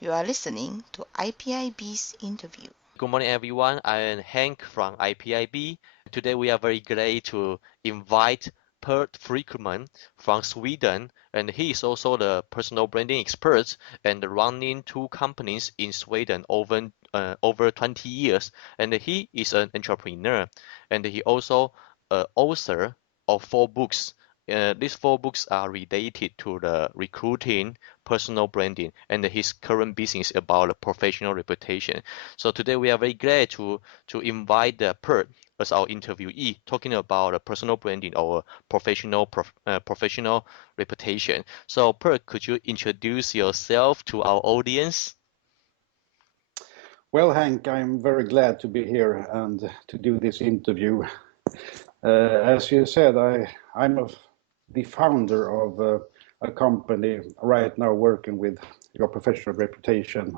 You are listening to IPIB's interview. Good morning, everyone. I am Hank from IPIB. Today, we are very glad to invite Per Friedman from Sweden, and he is also the personal branding expert and running two companies in Sweden over 20 years. And he is an entrepreneur, and he also author of 4 books. These 4 books are related to the recruiting, personal branding, and his current business about professional reputation. So today we are very glad to invite Per as our interviewee, talking about personal branding or professional reputation. So Per, could you introduce yourself to our audience? Well, Hank, I'm very glad to be here and to do this interview. As you said, I'm the founder of a company right now working with your professional reputation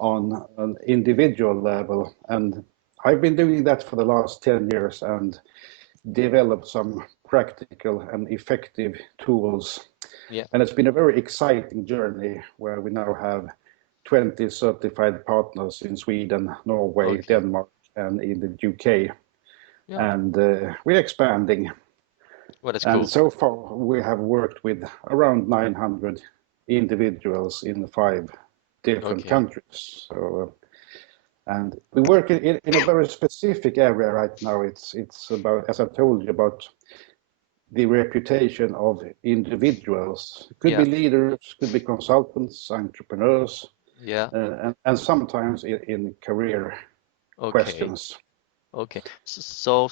on an individual level. And I've been doing that for the last 10 years and developed some practical and effective tools. And it's been a very exciting journey where we now have 20 certified partners in Sweden, Norway, Denmark, and in the UK. And we're expanding. Well, that's and cool. So far, we have worked with around 900 individuals in 5 different countries. So, and we work in a very specific area right now. It's about, as I told you, about the reputation of individuals. Could be leaders, could be consultants, entrepreneurs, and sometimes in career questions. Okay, so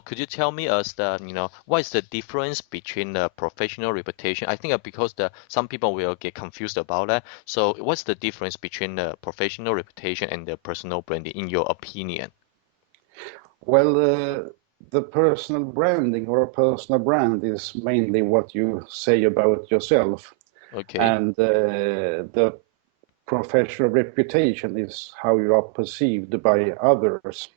could you tell me what is the difference between the professional reputation? I think because some people will get confused about that. So what's the difference between the professional reputation and the personal branding, in your opinion? Well, the personal branding or a personal brand is mainly what you say about yourself. And the professional reputation is how you are perceived by others.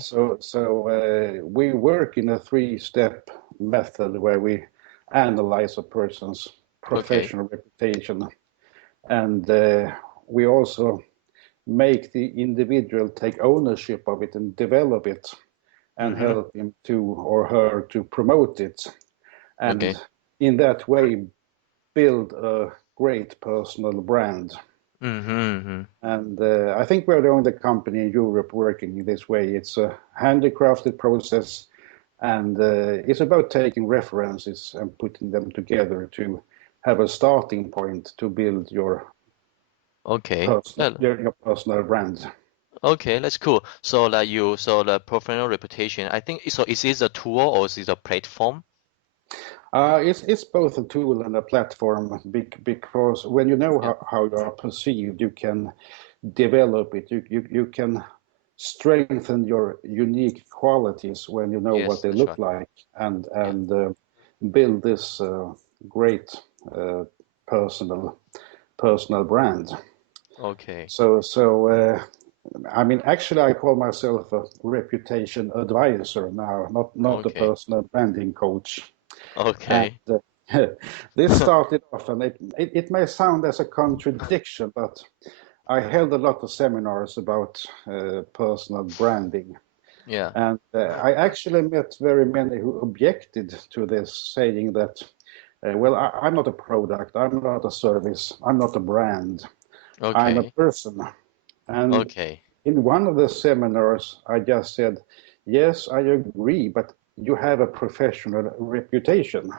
So we work in a 3-step method where we analyze a person's professional reputation, and we also make the individual take ownership of it and develop it and help him to or her to promote it, and in that way build a great personal brand. And I think we're the only company in Europe working in this way. It's a handicrafted process, and it's about taking references and putting them together to have a starting point to build your personal brand. Okay, that's cool. So the professional reputation, I think, so is this a tool or is it a platform? It's both a tool and a platform, because when you know how you are perceived, you can develop it. You can strengthen your unique qualities when you know what they look like, and build this great personal brand. So I mean, actually, I call myself a reputation advisor now, not a personal branding coach. And, this started off, and it may sound as a contradiction, but I held a lot of seminars about personal branding. And I actually met very many who objected to this, saying that, well, I'm not a product, I'm not a service, I'm not a brand, I'm a person. And in one of the seminars, I just said, yes, I agree, but you have a professional reputation.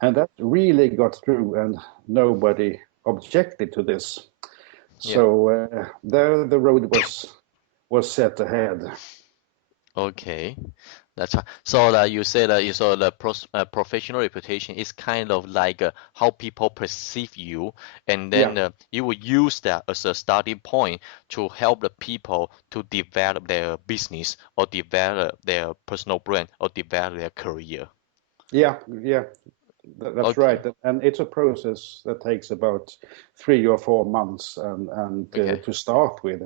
And that really got through, and nobody objected to this. So there the road was set ahead. That's right. So you said the professional reputation is kind of like how people perceive you, and then you will use that as a starting point to help the people to develop their business or develop their personal brand or develop their career. That's right. And it's a process that takes about 3 or 4 months and to start with,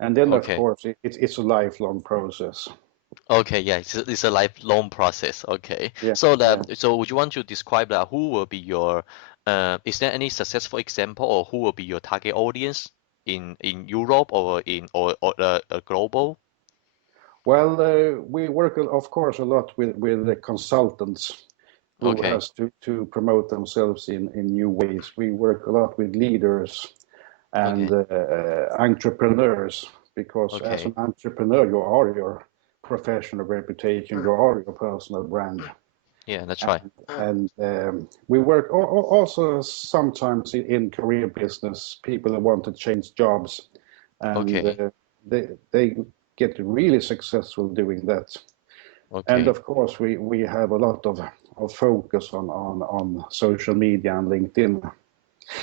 and then of course it's a lifelong process. It's a lifelong process. So would you want to describe who will be your is there any successful example, or who will be your target audience in Europe or global? Well, we work, of course, a lot with the consultants who has to promote themselves in new ways. We work a lot with leaders and entrepreneurs, because as an entrepreneur, you are your professional reputation, you are your personal brand. Yeah, that's right. And we work also sometimes in career business, people who want to change jobs, and they get really successful doing that. And of course, we have a lot of focus on social media and LinkedIn.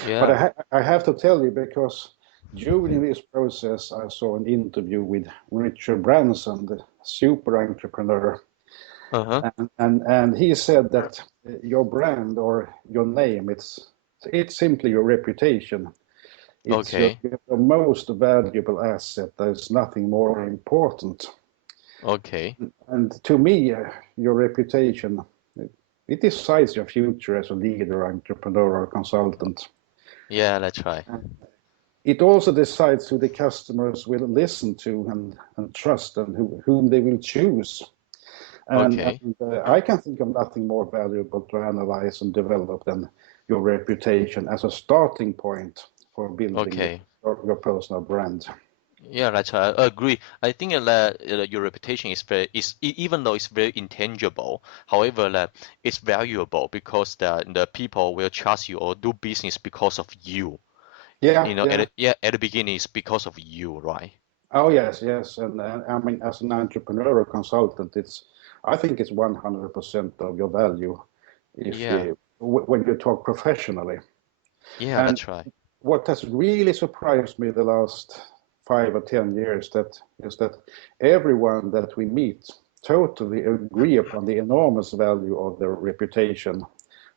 Yeah. But I have to tell you, because during this process, I saw an interview with Richard Branson, the super entrepreneur. And he said that your brand or your name, it's simply your reputation. It's your most valuable asset. There's nothing more important. And to me, your reputation, it decides your future as a leader, entrepreneur, or consultant. Yeah, that's right. It also decides who the customers will listen to and trust, and whom they will choose. And I can think of nothing more valuable to analyze and develop than your reputation as a starting point for building your personal brand. Yeah, that's right. I agree. I think your reputation is even though it's very intangible, however, it's valuable because the people will trust you or do business because of you. Yeah, at the beginning, it's because of you, right? Oh yes, and I mean, as an entrepreneur or consultant, I think it's 100% of your value when you talk professionally. Yeah, and that's right. What has really surprised me the last 5 or 10 years is that everyone that we meet totally agree upon the enormous value of their reputation,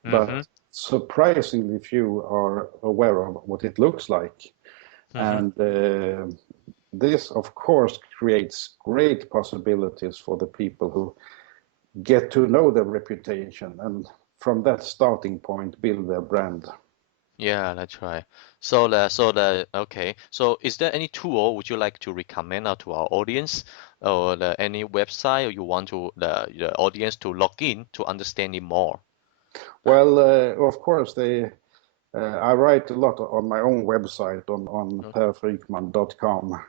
but surprisingly few are aware of what it looks like. And this, of course, creates great possibilities for the people who get to know their reputation, and from that starting point, build their brand. Yeah, that's right. So is there any tool would you like to recommend to our audience, or any website you want to the audience to log in to understand it more? Well, of course, I write a lot on my own website on perfriedman.com.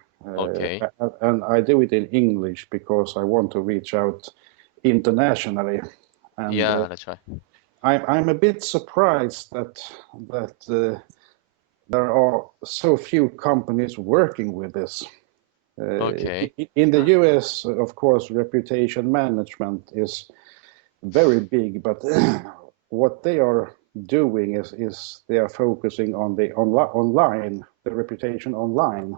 And I do it in English because I want to reach out internationally. And, yeah, that's right. I'm a bit surprised that there are so few companies working with this. In the US, of course, reputation management is very big, but what they are doing is they are focusing on the online, the reputation online.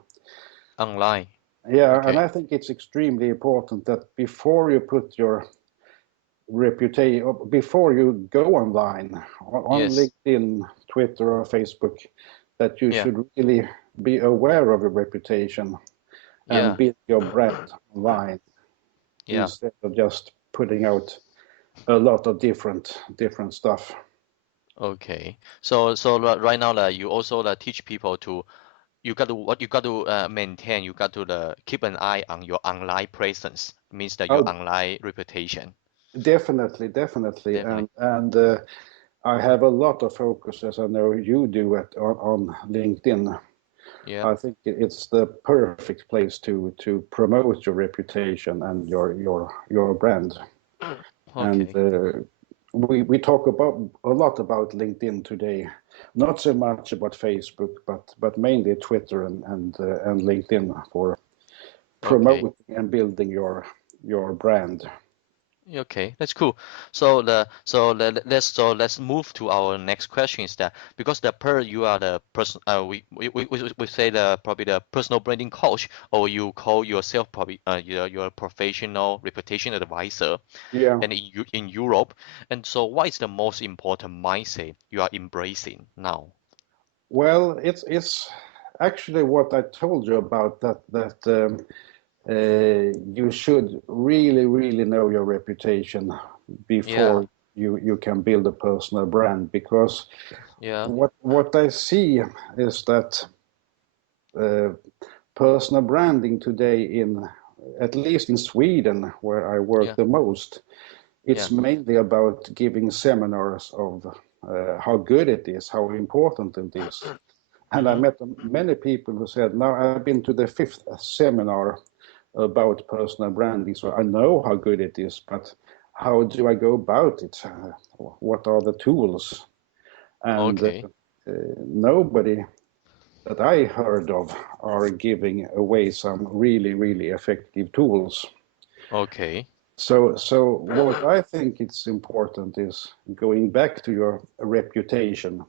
Yeah, and I think it's extremely important that before you put your reputation, before you go online on LinkedIn, Twitter, or Facebook, that you should really be aware of your reputation and build your brand online instead of just putting out a lot of different stuff. Okay, so right now you also teach people to you got to maintain, you got to keep an eye on your online presence, means that your online reputation. Definitely. And I have a lot of focus, as I know you do, on LinkedIn. Yeah, I think it's the perfect place to promote your reputation and your brand. And we talk a lot about LinkedIn today, not so much about Facebook, but mainly Twitter and LinkedIn for promoting and building your brand. Okay, that's cool. So let's move to our next question. Is that because you are the person we say probably the personal branding coach, or you call yourself probably you're a professional reputation advisor. Yeah. And in Europe, and so what is the most important mindset you are embracing now? Well, it's actually what I told you about that. You should really know your reputation before you can build a personal brand, because what I see is that personal branding today, at least in Sweden, where I work the most, it's mainly about giving seminars of how good it is, how important it is. And I met many people who said, now I've been to the 5th seminar about personal branding, so I know how good it is, but how do I go about it? What are the tools? And nobody that I heard of are giving away some really, really effective tools. Okay. So what I think it's important is going back to your reputation.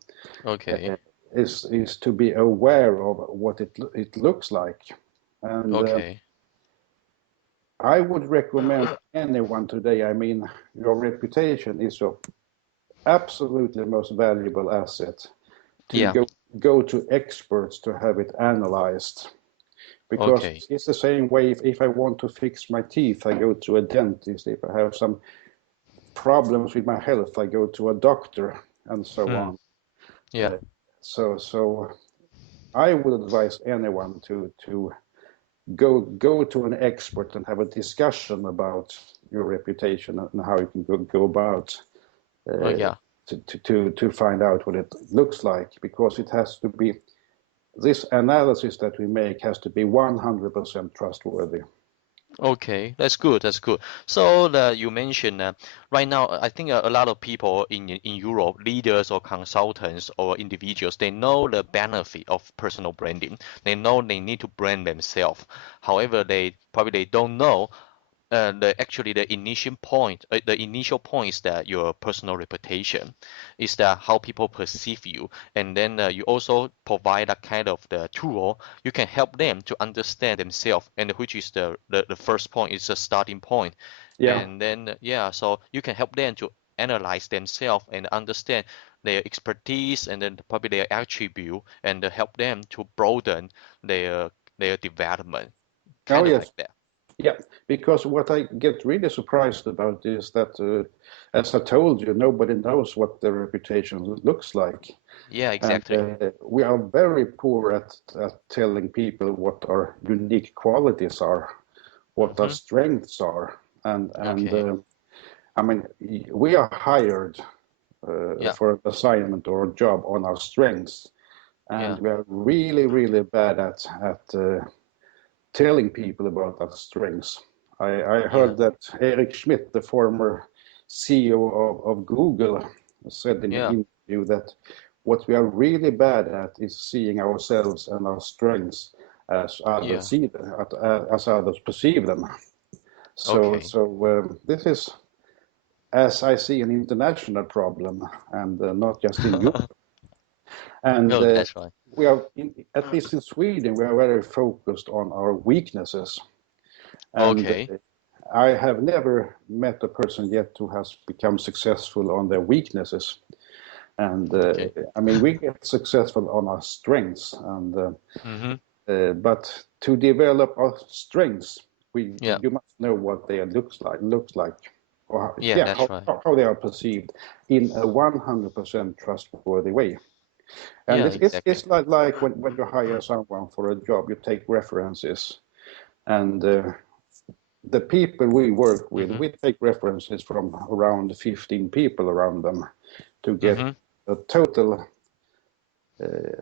Okay. Is to be aware of what it looks like. And I would recommend anyone today, I mean, your reputation is your absolutely most valuable asset. To go to experts to have it analyzed. Because it's the same way, if I want to fix my teeth, I go to a dentist. If I have some problems with my health, I go to a doctor, and so on. So I would advise anyone to go to an expert and have a discussion about your reputation and how you can go about to find out what it looks like, because it has to be, this analysis that we make has to be 100% trustworthy. Okay, that's good. That's good. So you mentioned right now, I think a lot of people in Europe, leaders or consultants or individuals, they know the benefit of personal branding. They know they need to brand themselves. However, they don't know the initial point. The initial point is that your personal reputation is that how people perceive you, and then you also provide a kind of the tool you can help them to understand themselves, and which is the first point, is the starting point. And then so you can help them to analyze themselves and understand their expertise and then probably their attribute, and help them to broaden their development. Kind of like that. Yeah, because what I get really surprised about is that, as I told you, nobody knows what their reputation looks like. Yeah, exactly. And, we are very poor at telling people what our unique qualities are, what our strengths are. And I mean, we are hired for an assignment or a job on our strengths. And we are really, really bad at telling people about our strengths. I heard that Eric Schmidt, the former CEO of Google, said in an interview that what we are really bad at is seeing ourselves and our strengths as others see them, as others perceive them. So this is, as I see, an international problem, and not just in Europe. And that's right. we are, at least in Sweden, we are very focused on our weaknesses. And I have never met a person yet who has become successful on their weaknesses. And I mean, we get successful on our strengths, and but to develop our strengths, you must know what they looks like, or how they are perceived in a 100% trustworthy way. And it's like when you hire someone for a job, you take references, and the people we work with, we take references from around 15 people around them to get a total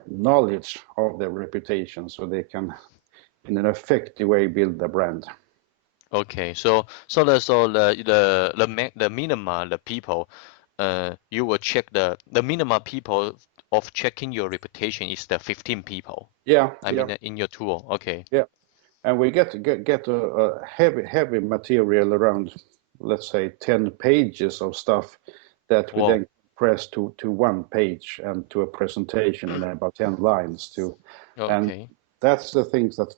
knowledge of their reputation, so they can, in an effective way, build a brand. Okay, so the minimum the people, you will check the minimum people of checking your reputation is the 15 people. I mean in your tool. Okay. Yeah, and we get a heavy material around, let's say, 10 pages of stuff that we then press to one page and to a presentation in about 10 lines too. And that's the things that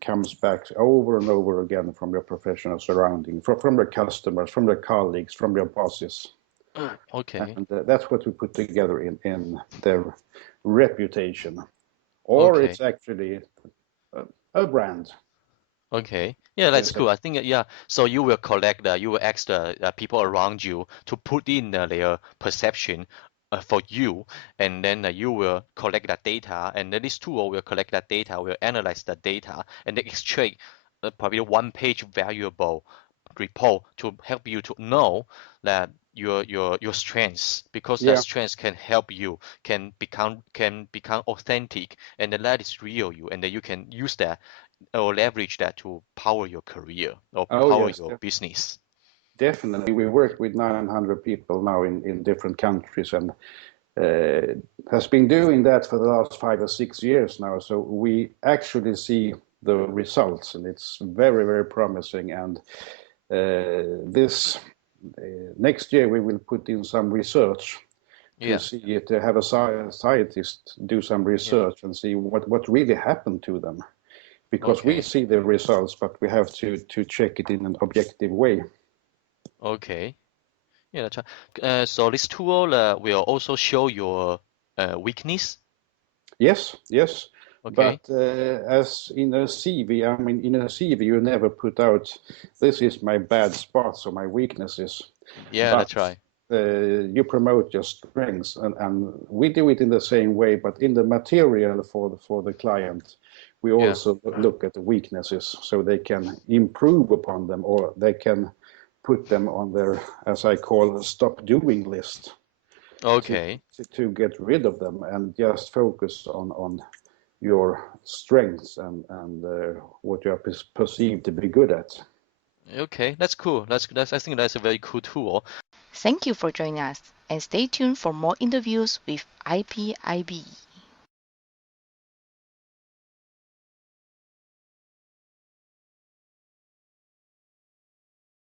comes back over and over again from your professional surrounding, from your customers, from your colleagues, from your bosses. And that's what we put together in their reputation, or it's actually a brand. Okay. Yeah, that's cool. I think, yeah. So you will you will ask the people around you to put in their perception for you, and then you will collect that data, and then this tool will collect that data, will analyze that data, and then extract probably one-page valuable report to help you to know that your strengths, because that strengths can help you, can become authentic, and then that is real you, and then you can use that or leverage that to power your career or power your business. Definitely. We work with 900 people now in different countries, and has been doing that for the last 5 or 6 years now. So we actually see the results, and it's very, very promising. And this next year we will put in some research to see it, to have a scientist do some research and see what really happened to them. Because we see the results, but we have to check it in an objective way. Okay. Yeah, that's right. So this tool will also show your weakness? Yes. Okay. But as in a CV, in a CV you never put out, this is my bad spots or my weaknesses. Yeah, but, that's right. You promote your strengths, and we do it in the same way, but in the material for the client, we also look at the weaknesses so they can improve upon them, or they can put them on their, as I call, stop doing list. Okay. To get rid of them and just focus on your strengths and what you are perceived to be good at. Okay, that's cool. I think that's a very cool tool. Thank you for joining us, and stay tuned for more interviews with IPIB.